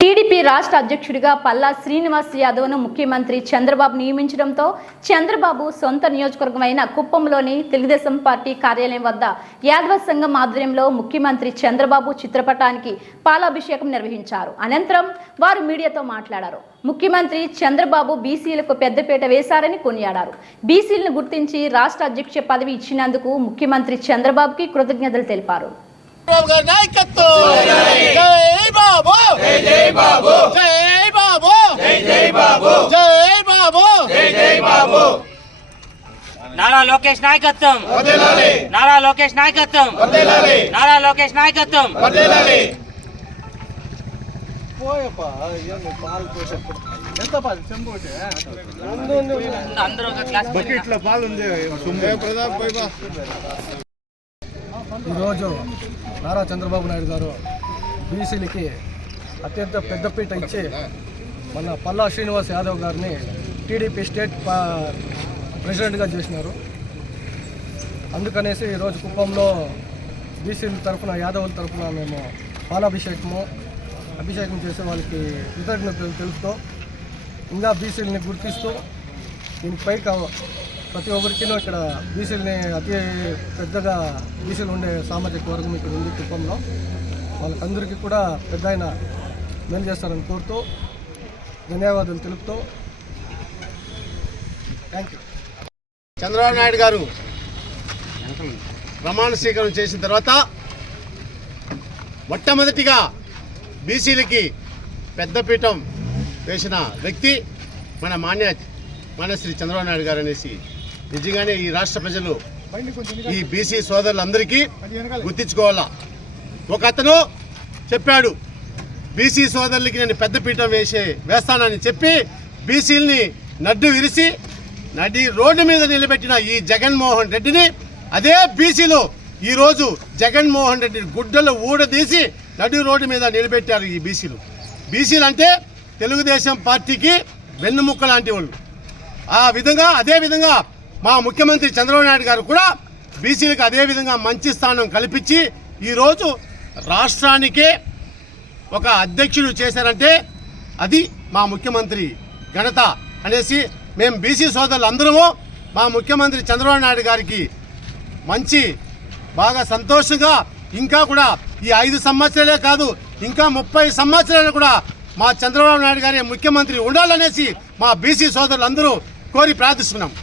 TDP రాష్ట్ర అధ్యక్షుడిగా పల్లా శ్రీనివాస్ యాదవ్ను ముఖ్యమంత్రి చంద్రబాబు నియమించడంతో చంద్రబాబు సొంత నియోజకవర్గమైన కుప్పంలోని తెలుగుదేశం పార్టీ కార్యాలయం వద్ద యాదవ సంఘం ఆధ్వర్యంలో ముఖ్యమంత్రి చంద్రబాబు చిత్రపటానికి పాలాభిషేకం నిర్వహించారు. అనంతరం వారు మీడియాతో మాట్లాడారు. ముఖ్యమంత్రి చంద్రబాబు బీసీలకు పెద్దపీట వేశారని కొనియాడారు. బీసీలను గుర్తించి రాష్ట్ర అధ్యక్ష పదవి ఇచ్చినందుకు ముఖ్యమంత్రి చంద్రబాబుకి కృతజ్ఞతలు తెలిపారు. నాయకత్వం! నారా లోకేష్ నాయకత్వం. వదిలాలి. నారా లోకేష్ నాయకత్వం. వదిలాలి. నారా లోకేష్ నాయకత్వం. వదిలాలి. అందరూ ఒక క్లాస్ ఈరోజు నారా చంద్రబాబు నాయుడు గారు బీసీలకి అత్యంత పెద్దపీట ఇచ్చి మన పల్లా శ్రీనివాస్ యాదవ్ గారిని టీడీపీ స్టేట్ ప్రెసిడెంట్గా చేసినారు. అందుకనేసి ఈరోజు కుప్పంలో బీసీల తరఫున యాదవుల తరఫున మేము పాలాభిషేకము అభిషేకం చేసే వాళ్ళకి కృతజ్ఞతలు తెలుపుతూ ఇంకా బీసీలని గుర్తిస్తూ దీనిపై ప్రతి ఒక్కరికి ఇక్కడ బీసీలని అతి పెద్దగా బీసీలు ఉండే సామాజిక వర్గం ఇక్కడ ఉంది కుప్పంలో. వాళ్ళకందరికీ కూడా పెద్ద ఆయన మేలు చేస్తారని కోరుతూ ధన్యవాదాలు తెలుపుతూ థ్యాంక్ యూ చంద్రబాబు నాయుడు గారు ప్రమాణ స్వీకారం చేసిన తర్వాత మొట్టమొదటిగా బీసీలకి పెద్దపీఠం వేసిన వ్యక్తి మన మాన్య మన శ్రీ చంద్రబాబు నాయుడు గారు అనేసి. నిజంగానే ఈ రాష్ట్ర ప్రజలు ఈ బీసీ సోదరులందరికీ గుర్తించుకోవాలా? ఒక అతను చెప్పాడు బీసీ సోదరులకి నేను పెద్దపీఠం వేసే వేస్తానని చెప్పి బీసీలని నడ్డు విరిసి నడి రోడ్డు మీద నిలబెట్టిన ఈ జగన్మోహన్ రెడ్డిని అదే బీసీలో ఈరోజు జగన్మోహన్ రెడ్డి గుడ్డలు ఊడదీసి నడి రోడ్డు మీద నిలబెట్టారు ఈ బీసీలు. బీసీలు అంటే తెలుగుదేశం పార్టీకి వెన్నుముక్క లాంటి వాళ్ళు. ఆ విధంగా అదే విధంగా మా ముఖ్యమంత్రి చంద్రబాబు నాయుడు గారు కూడా బీసీలకు అదే విధంగా మంచి స్థానం కల్పించి ఈరోజు రాష్ట్రానికే ఒక అధ్యక్షుడు చేశారంటే అది మా ముఖ్యమంత్రి ఘనత అనేసి మేము బీసీ సోదరులు అందరము మా ముఖ్యమంత్రి చంద్రబాబు నాయుడు గారికి మంచి బాగా సంతోషంగా ఇంకా కూడా ఈ ఐదు సంవత్సరాలే కాదు ఇంకా ముప్పై సంవత్సరాలు కూడా మా చంద్రబాబు నాయుడు గారి ముఖ్యమంత్రి ఉండాలనేసి మా బీసీ సోదరులందరూ కోరి ప్రార్థిస్తున్నాం.